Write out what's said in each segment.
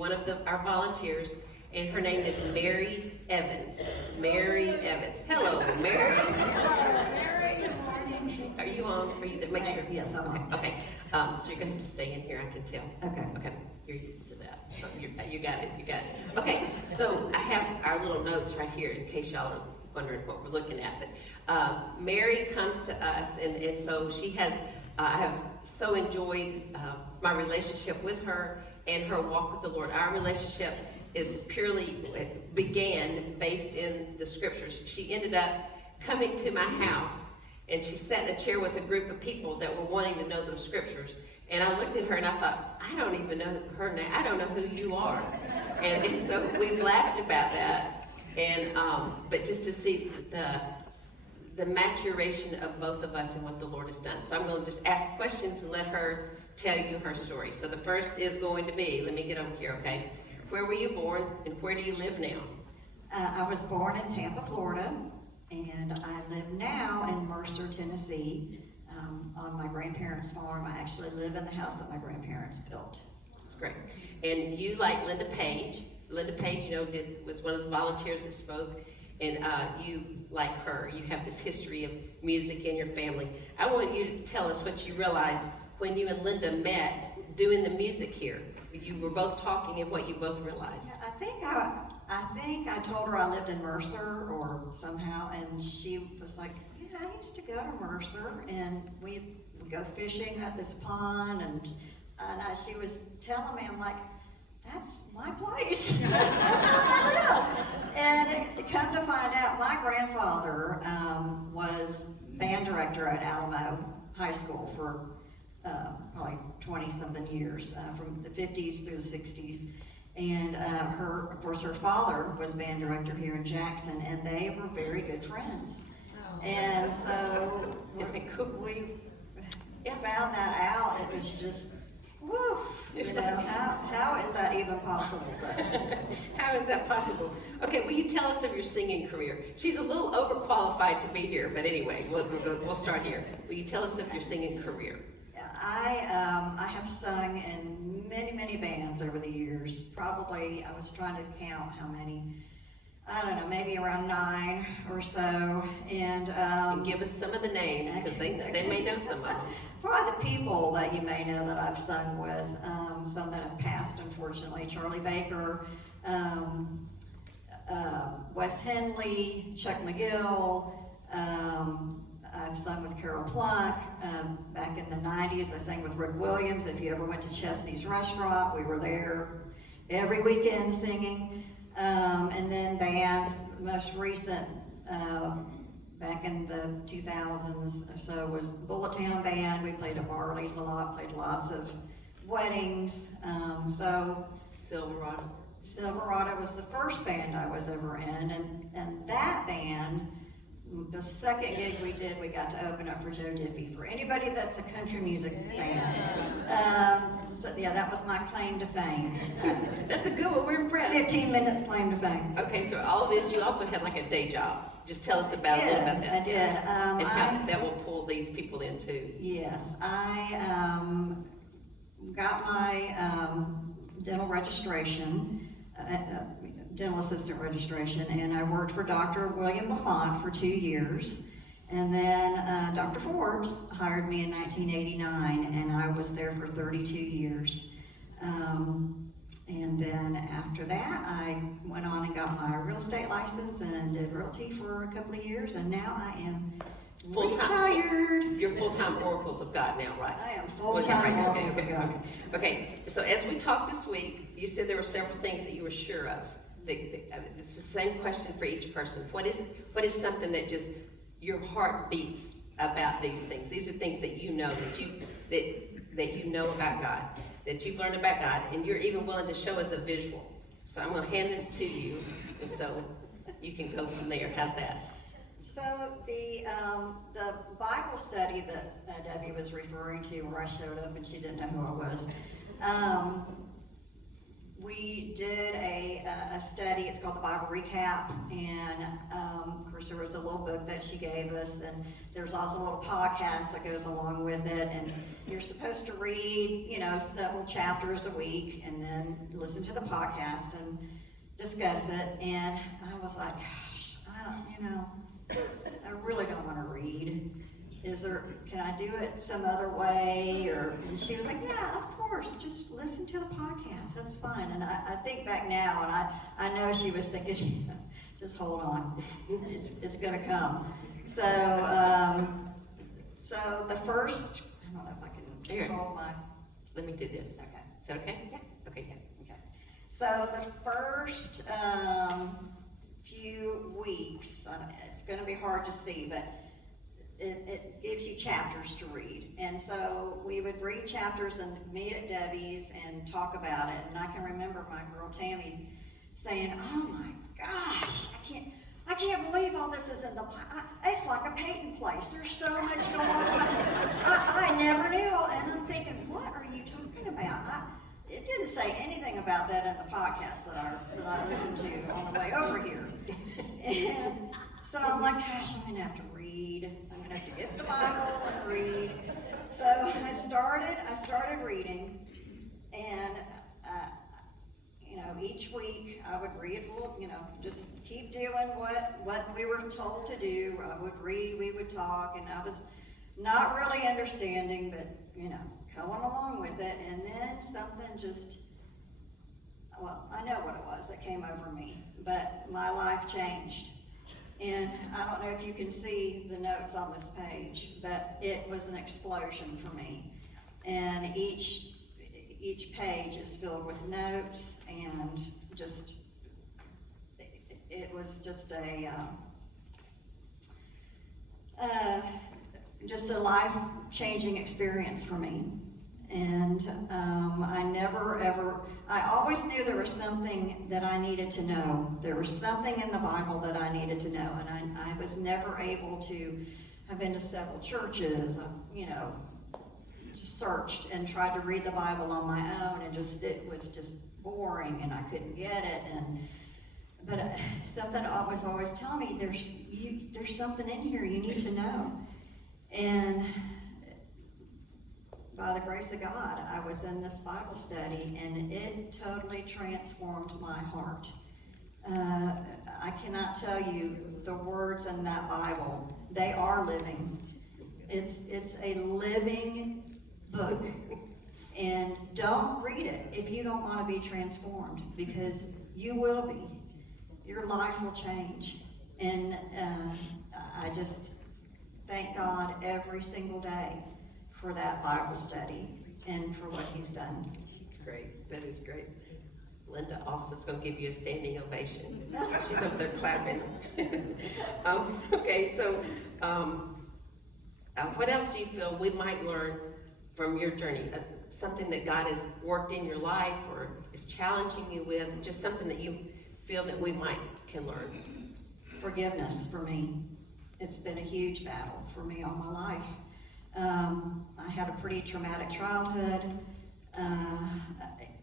one of our volunteers, and her name is Mary Evans. Mary Evans. Hello, Mary. Hello, Mary. Good morning. Are you on? Are you? Make sure. Yes, I'm on. Okay. So you're going to have to stay in here. I can tell. Okay. Okay. You're used to that. So you got it. You got it. Okay. So I have our little notes right here in case y'all are wondering what we're looking at. But Mary comes to us, and so she has. I have so enjoyed my relationship with her and her walk with the Lord. Our relationship began based in the scriptures. She ended up coming to my house, and she sat in a chair with a group of people that were wanting to know the scriptures. And I looked at her and I thought, I don't even know her name. I don't know who you are. And so we laughed about that. And but just to see the maturation of both of us and what the Lord has done. So I'm going to just ask questions and let her tell you her story. So the first is going to be, let me get over here, okay? Where were you born and where do you live now? I was born in Tampa, Florida, and I live now in Mercer, Tennessee, on my grandparents' farm. I actually live in the house that my grandparents built. That's great. And you like Linda Page. Linda Page, was one of the volunteers that spoke, and you like her. You have this history of music in your family. I want you to tell us what you realized when you and Linda met doing the music here. You were both talking and what you both realized. I think I told her I lived in Mercer or somehow, and she was like, yeah, I used to go to Mercer, and we would go fishing at this pond, and she was telling me, I'm like, that's my place. That's where I live. And come to find out, my grandfather was band director at Alamo High School for probably 20-something years, from the 50s through the 60s. And of course, her father was band director here in Jackson, and they were very good friends. Oh. And so we found that out. It was just, woo, how is that even possible? How is that possible? Okay, will you tell us of your singing career? She's a little overqualified to be here, but anyway, we'll start here. Will you tell us of your singing career? I have sung in many bands over the years. Probably, I was trying to count how many. I don't know, maybe around 9 or so. And give us some of the names, because they may know some of them. For the people that you may know that I've sung with, some that have passed, unfortunately, Charlie Baker, Wes Henley, Chuck McGill. I've sung with Carol Plunk. Back in the 90s, I sang with Rick Williams. If you ever went to Chesney's Restaurant, we were there every weekend singing. And then bands, most recent, back in the 2000s or so, was Bullet Town Band. We played at Barley's a lot, played lots of weddings. Silverado was the first band I was ever in, and that band, the second gig we did, we got to open up for Joe Diffie. For anybody that's a country music fan, so yeah, that was my claim to fame. That's a good one. We're impressed. 15 minutes claim to fame. Okay, so all of this, you also had like a day job. Just tell us about a little about that. I did. And how that will pull these people in too. Yes, I got my dental registration. Dental assistant registration, and I worked for Dr. William LaFont for 2 years, and then Dr. Forbes hired me in 1989, and I was there for 32 years. And then after that, I went on and got my real estate license and did realty for a couple of years, and now I am retired. You're full-time oracles of God now, right? I am full-time oracles of God. Okay, so as we talked this week, you said there were several things that you were sure of. It's the same question for each person. What is something that just your heart beats about these things? These are things that you know, that you know about God, that you've learned about God, and you're even willing to show us a visual. So I'm going to hand this to you, and so you can go from there. How's that? So the Bible study that Debbie was referring to, where I showed up and she didn't know who I was, we did a a study. It's called the Bible Recap, and of course there was a little book that she gave us, and there's also a little podcast that goes along with it. And you're supposed to read, several chapters a week, and then listen to the podcast and discuss it. And I was like, gosh, I really don't want to read. Can I do it some other way? And she was like, yeah, of course, just listen to the podcast, that's fine. And I think back now, and I know she was thinking, just hold on, it's gonna come. So the first, I don't know if I can hold my... Let me do this. Okay. Is that okay? Yeah. Okay. Okay. So the first few weeks, it's gonna be hard to see, but it gives you chapters to read. And so we would read chapters and meet at Debbie's and talk about it. And I can remember my girl Tammy saying, oh my gosh, I can't believe all this is in the Bible. It's like a Peyton place. There's so much going on. I never knew. And I'm thinking, what are you talking about? It didn't say anything about that in the podcast that I listened to on the way over here. And so I'm like, gosh, I'm going to have to read. I'm going to have to get the Bible and read. So I started reading, and each week I would read a little, just keep doing what we were told to do. I would read, we would talk, and I was not really understanding, but going along with it. And then something I know what it was that came over me, but my life changed. And I don't know if you can see the notes on this page, but it was an explosion for me. And each page is filled with notes, and it was just a life-changing experience for me. And I always knew there was something that I needed to know. There was something in the Bible that I needed to know, and I was never able to. I've been to several churches, just searched and tried to read the Bible on my own, and it was just boring, and I couldn't get it. But something was always telling me, there's something in here you need to know. And by the grace of God, I was in this Bible study, and it totally transformed my heart. I cannot tell you the words in that Bible. They are living. It's a living book. And don't read it if you don't want to be transformed, because you will be. Your life will change. And I just thank God every single day for that Bible study and for what he's done. Great. That is great. Linda Austin's going to give you a standing ovation. She's over there clapping. Okay, so what else do you feel we might learn from your journey? Something that God has worked in your life or is challenging you with, just something that you feel that we can learn? Forgiveness for me. It's been a huge battle for me all my life. I had a pretty traumatic childhood,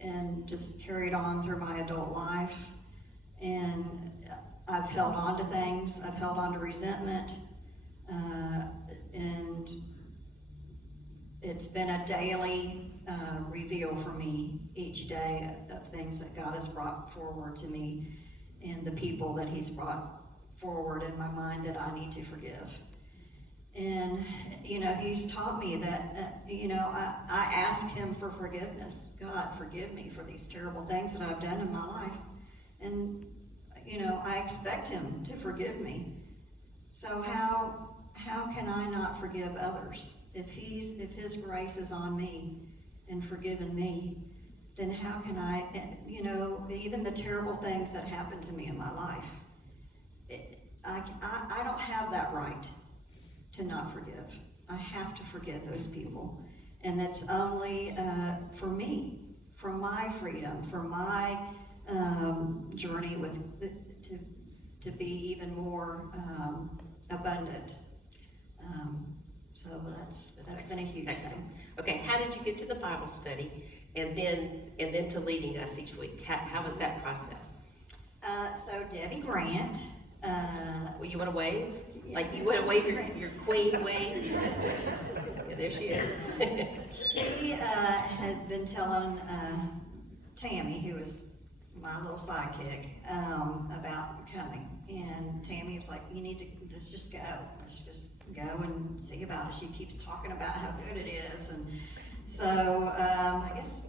and just carried on through my adult life. And I've held on to things. I've held on to resentment, and it's been a daily reveal for me each day of things that God has brought forward to me, and the people that he's brought forward in my mind that I need to forgive. And, he's taught me that, I ask him for forgiveness. God, forgive me for these terrible things that I've done in my life. And, I expect him to forgive me. So how can I not forgive others? If his grace is on me and forgiven me, then how can I, even the terrible things that happened to me in my life, I don't have that right to not forgive. I have to forgive those people. And that's only for me, for my freedom, for my journey to be even more abundant. So that's been a huge thing. Okay, how did you get to the Bible study and then to leading us each week? How was that process? So Debbie Grant, Well, you want to wave? Like you want to wave your queen wave? Yeah, there she is. she had been telling Tammy, who was my little sidekick, about coming. And Tammy was like, you need to just go. Let's just go and see about it. She keeps talking about how good it is. And so I guess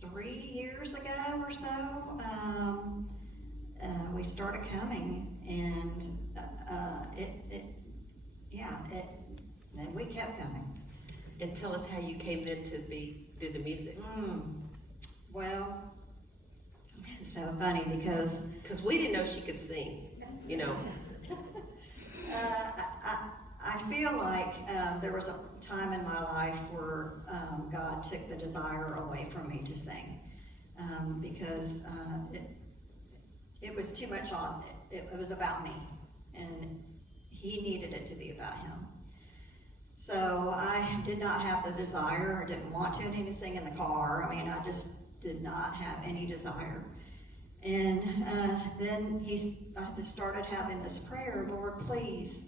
3 years ago or so, we started coming, and then we kept coming. And tell us how you came then to do the music. Well, it's so funny because we didn't know she could sing, you know. I feel like there was a time in my life where God took the desire away from me to sing because it was too much on. It was about me, and He needed it to be about Him. So I did not have the desire, or didn't want to even sing in the car. I mean, I just did not have any desire. And then I just started having this prayer, Lord, please,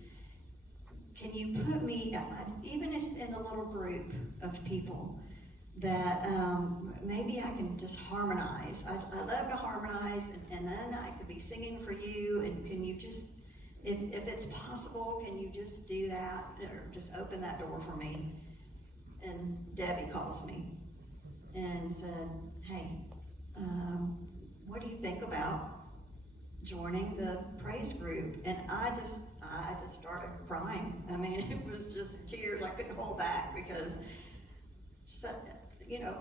can you put me, even in a little group of people, that maybe I can just harmonize. I love to harmonize, and then I could be singing for you, and can you just, if it's possible, can you just do that, or just open that door for me? And Debbie calls me and said, hey, what do you think about joining the praise group? And I just started crying. I mean, it was just tears I couldn't hold back because,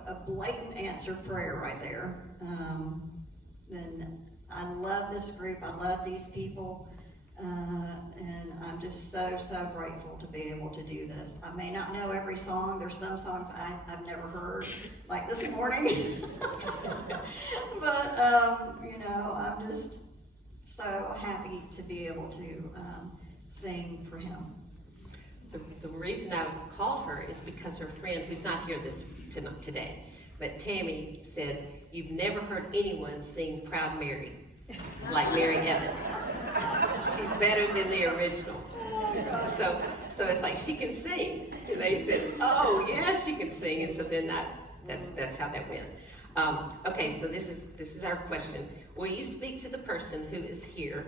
a blatant answered prayer right there. And I love this group. I love these people. And I'm just so grateful to be able to do this. I may not know every song. There's some songs I've never heard, like this morning. But, I'm just so happy to be able to sing for Him. The reason I called her is because her friend, who's not here today, but Tammy said, you've never heard anyone sing Proud Mary like Mary Evans. She's better than the original. So it's like she can sing. And they said, oh yes, she can sing. And so then that's how that went. Okay, so this is our question. Will you speak to the person who is here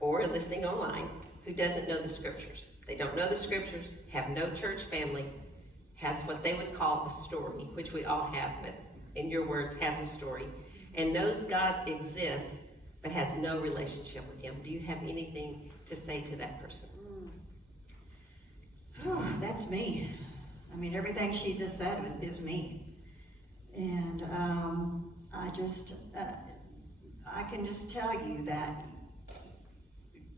or listening online who doesn't know the scriptures? They don't know the scriptures, have no church family, has what they would call a story, which we all have, but in your words, has a story, and knows God exists, but has no relationship with Him. Do you have anything to say to that person? That's me. I mean, everything she just said is me. And I can just tell you that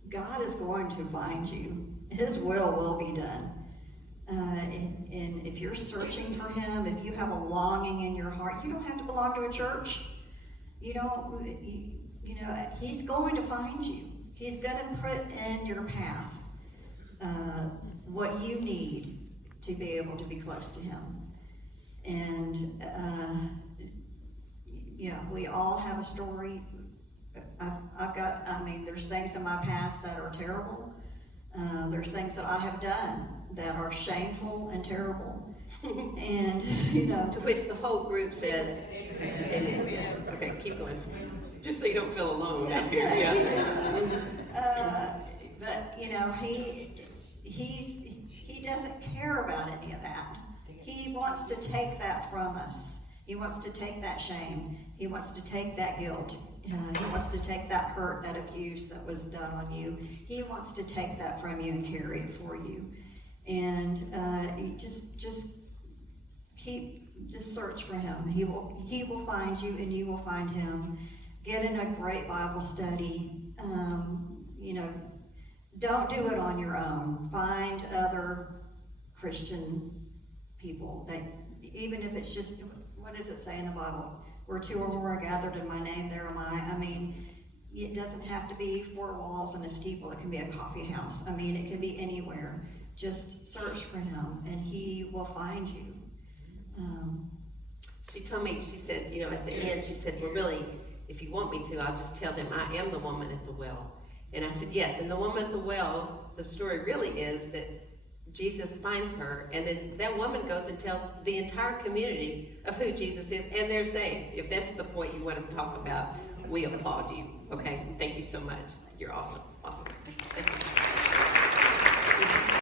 God is going to find you. His will be done. And if you're searching for Him, if you have a longing in your heart, you don't have to belong to a church. He's going to find you. He's going to put in your path what you need to be able to be close to Him. And we all have a story. There's things in my past that are terrible. There's things that I have done that are shameful and terrible. And, To which the whole group says, amen. Okay, keep going. Just so you don't feel alone out here. Yeah. But, he doesn't care about any of that. He wants to take that from us. He wants to take that shame. He wants to take that guilt. He wants to take that hurt, that abuse that was done on you. He wants to take that from you and carry it for you. And you just search for Him. He will find you, and you will find Him. Get in a great Bible study. Don't do it on your own. Find other Christian people that, even if it's just, what does it say in the Bible? Where two or more are gathered in my name, there am I. I mean, it doesn't have to be four walls and a steeple. It can be a coffee house. I mean, it can be anywhere. Just search for Him, and He will find you. She told me, she said, at the end, she said, well, really, if you want me to, I'll just tell them I am the woman at the well. And I said, yes. And the woman at the well, the story really is that Jesus finds her, and then that woman goes and tells the entire community of who Jesus is, and they're saved. If that's the point you want to talk about, we applaud you. Okay? Thank you so much. You're awesome. Awesome. Thank you.